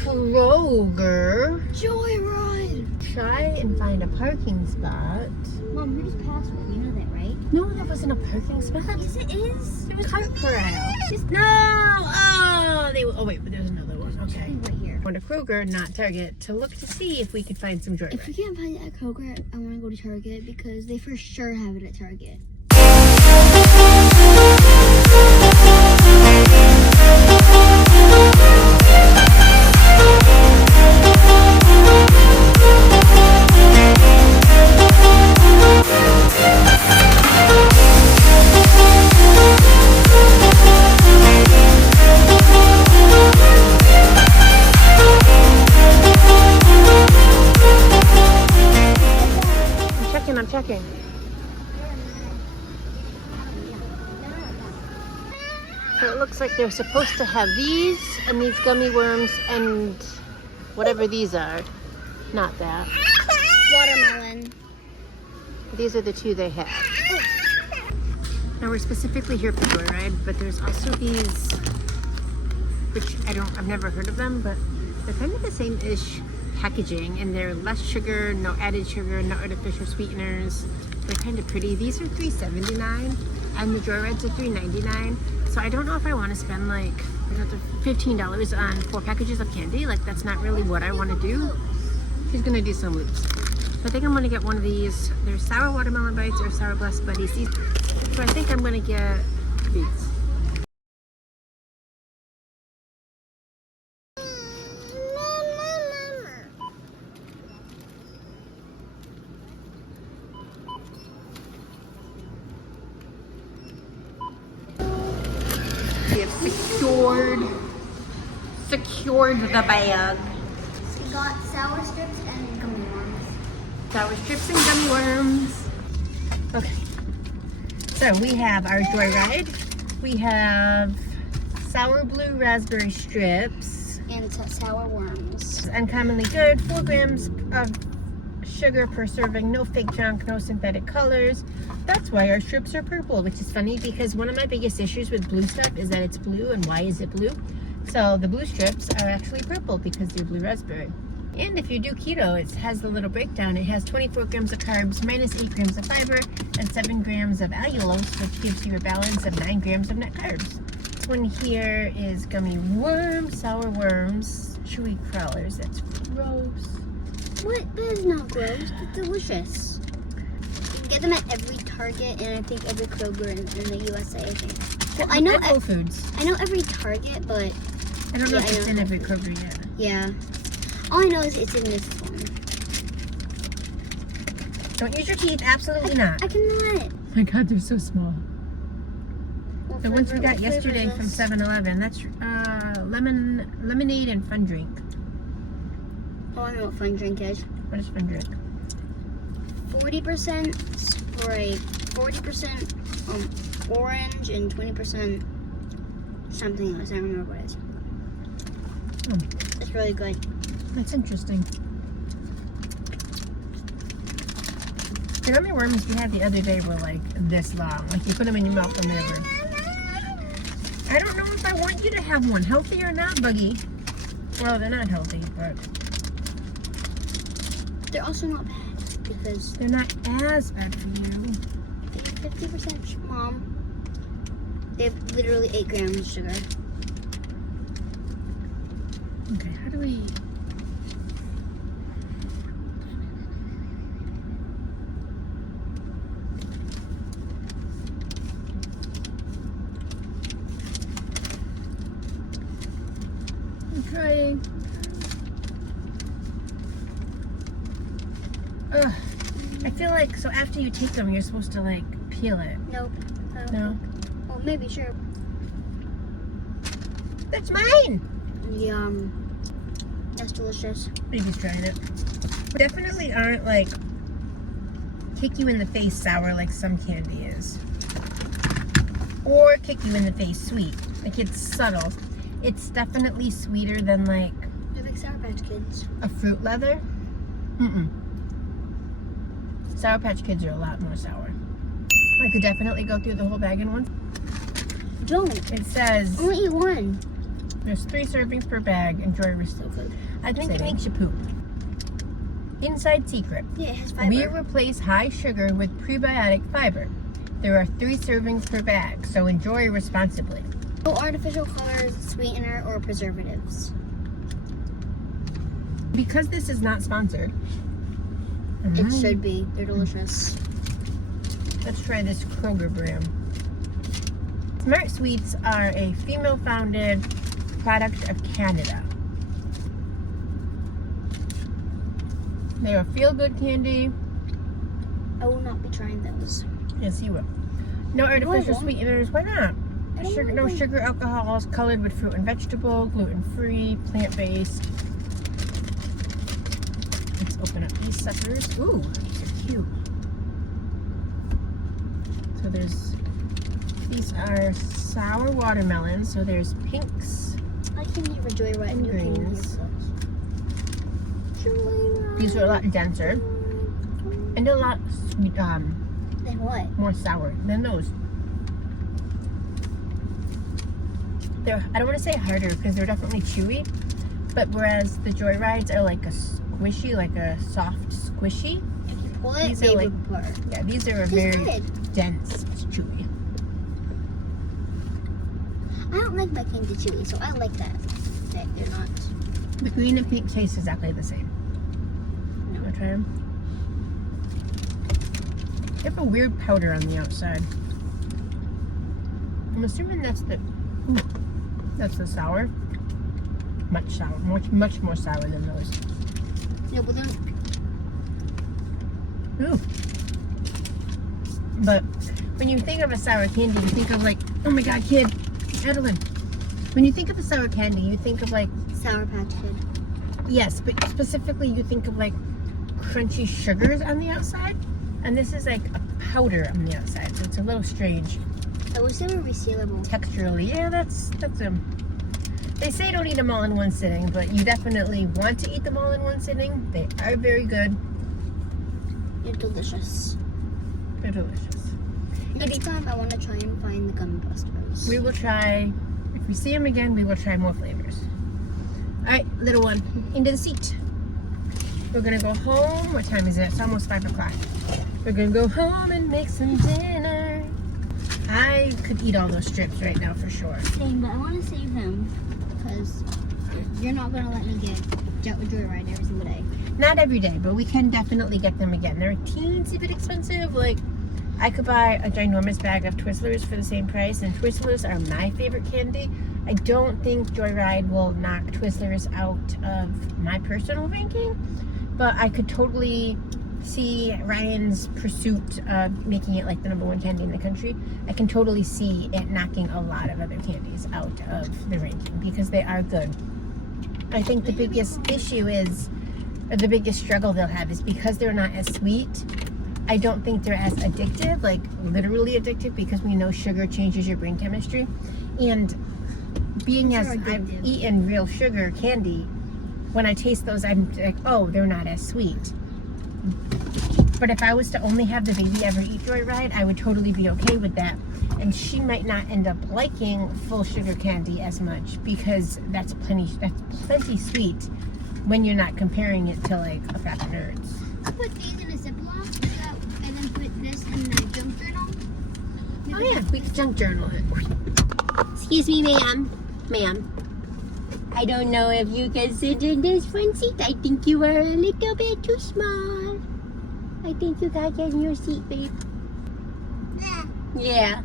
Kroger. Joyride. Try and find a parking spot. Mom, you just passed one. You know that, right? No, that wasn't a parking spot. Yes, it is. It was cart corral. No! Oh, wait, but there's another one. Okay. Right here. Going to Kroger, not Target, to look to see if we could find some Joyride. If we can't find it at Kroger, I want to go to Target because they for sure have it at Target. I'm checking. So it looks like they're supposed to have these and these gummy worms and whatever these are. Not that. Watermelon. These are the two they have. Now we're specifically here for Joyride, but there's also these, which I've never heard of them, but they're kind of the same-ish packaging, and they're less sugar, no added sugar, no artificial sweeteners. They're kind of pretty. These are $3.79 and the Joyrides are $3.99. So I don't know if I want to spend like $15 on 4 packages of candy. Like, that's not really what I want to do. She's gonna do some loops. So I think I'm gonna get one of these. There's sour watermelon bites or sour blessed buddies. So I think I'm gonna get these. We have secured the bag. We got sour strips and gummy worms. Sour strips and gummy worms. Okay. So we have our Joyride. We have sour blue raspberry strips. And sour worms. Uncommonly good. 4 grams of sugar per serving. No fake junk. No synthetic colors. That's why our strips are purple, which is funny because one of my biggest issues with blue stuff is that it's blue, and why is it blue? So the blue strips are actually purple because they're blue raspberry. And if you do keto, it has the little breakdown. It has 24 grams of carbs, minus 8 grams of fiber, and 7 grams of allulose, which gives you a balance of 9 grams of net carbs. This one here is gummy worms, sour worms, chewy crawlers. That's gross. What? That is not gross. It's delicious. You can get them at every Target and I think every Kroger in the USA, I think. Well, I know Whole Foods. I know every Target, but I don't know if it's in every Kroger yet. Yeah. All I know is it's in this one. Don't use your teeth. Absolutely not. I cannot. Oh my God, they're so small. What The ones we flavor- got what flavor yesterday is from this? 7-Eleven. That's lemonade and fun drink. Oh, I know what fun drink is. What is fun drink? 40% Sprite, 40% orange, and 20% something else. I don't remember what it is. Oh, It's really good. that's interesting. The gummy worms we had the other day were like this long. Like you put them in your mouth and they were. I don't know if I want you to have one. Healthy or not, Buggy? Well, they're not healthy, but They're also not bad because they're not as bad for you. they have 50% Mom. They have literally 8 grams of sugar. Okay, how do we... I'm trying. Ugh. I feel like, so after you take them, you're supposed to like peel it. Nope. No? Well, maybe, sure. That's mine! Yum. That's delicious. Baby's trying it. Definitely aren't like kick you in the face sour like some candy is. Or kick you in the face sweet. Like it's subtle. It's definitely sweeter than like They're like Sour Patch Kids. a Fruit Leather. Sour Patch Kids are a lot more sour. I could definitely go through the whole bag in one. Don't. It says Only eat one. There's 3 servings per bag. Enjoy food. I think it makes you poop. Inside secret. Yeah, it has fiber. We replace high sugar with prebiotic fiber. There are 3 servings per bag, so enjoy responsibly. No artificial colors, sweetener, or preservatives. Because this is not sponsored. It should be. They're delicious. Let's try this Kroger brand. Smart Sweets are a female-founded product of Canada. They are feel-good candy. I will not be trying those. Yes, you will. No artificial sweeteners. Why not? No sugar alcohols, colored with fruit and vegetable, gluten-free, plant-based. Let's open up these suckers. Ooh, these are cute. So these are sour watermelons. So there's pinks. I can never Joyride and greens. Joyride. These are a lot denser and a lot sweet. Then what? More sour than those. I don't want to say harder because they're definitely chewy, but whereas the Joyrides are like a squishy, like a soft squishy. If you pull it, These they are like, will burn. yeah, these are very dense, chewy. I don't like my candy chewy, so I like that. They're not. The green and pink taste exactly the same. No. Want to try them? They have a weird powder on the outside. I'm assuming that's the sour. Much sour, much more sour than those. Yeah, but those. Ooh. But when you think of a sour candy, you think of like, oh my god, kid, Adeline. When you think of a sour candy, you think of like Sour Patch Kid. Yes, but specifically you think of like crunchy sugars on the outside, and this is like a powder on the outside, so it's a little strange. I wish they were resealable. Texturally, yeah, that's they say don't eat them all in one sitting, but you definitely want to eat them all in one sitting. They are very good. They're delicious. They're delicious. Next time I want to try and find the gummy busters. We will try, if we see them again, we will try more flavors. All right, little one, into the seat. We're gonna go home. What time is it? It's almost 5 o'clock. We're gonna go home and make some dinner. I could eat all those strips right now for sure. Same, but I want to save them because you're not gonna let me get Joyride every single day. Not every day, but we can definitely get them again. They're a teensy bit expensive. Like, I could buy a ginormous bag of Twizzlers for the same price, and Twizzlers are my favorite candy. I don't think Joyride will knock Twizzlers out of my personal ranking, but I could totally see Ryan's pursuit of making it like the #1 candy in the country. I can totally see it knocking a lot of other candies out of the ranking because they are good. I think the biggest issue is, or the biggest struggle they'll have is because they're not as sweet. I don't think they're as addictive, like literally addictive, because we know sugar changes your brain chemistry. And being as I've eaten real sugar candy, when I taste those, I'm like, oh, they're not as sweet. But if I was to only have the baby ever eat Joyride, I would totally be okay with that. And she might not end up liking full sugar candy as much because that's plenty sweet when you're not comparing it to like a pack of Nerds. I'll put these in a Ziploc and then put this in the junk journal. Oh yeah, we can junk journal it. Excuse me, ma'am. Ma'am. I don't know if you can sit in this front seat. I think you are a little bit too small. I think you gotta get in your seat, babe. Yeah.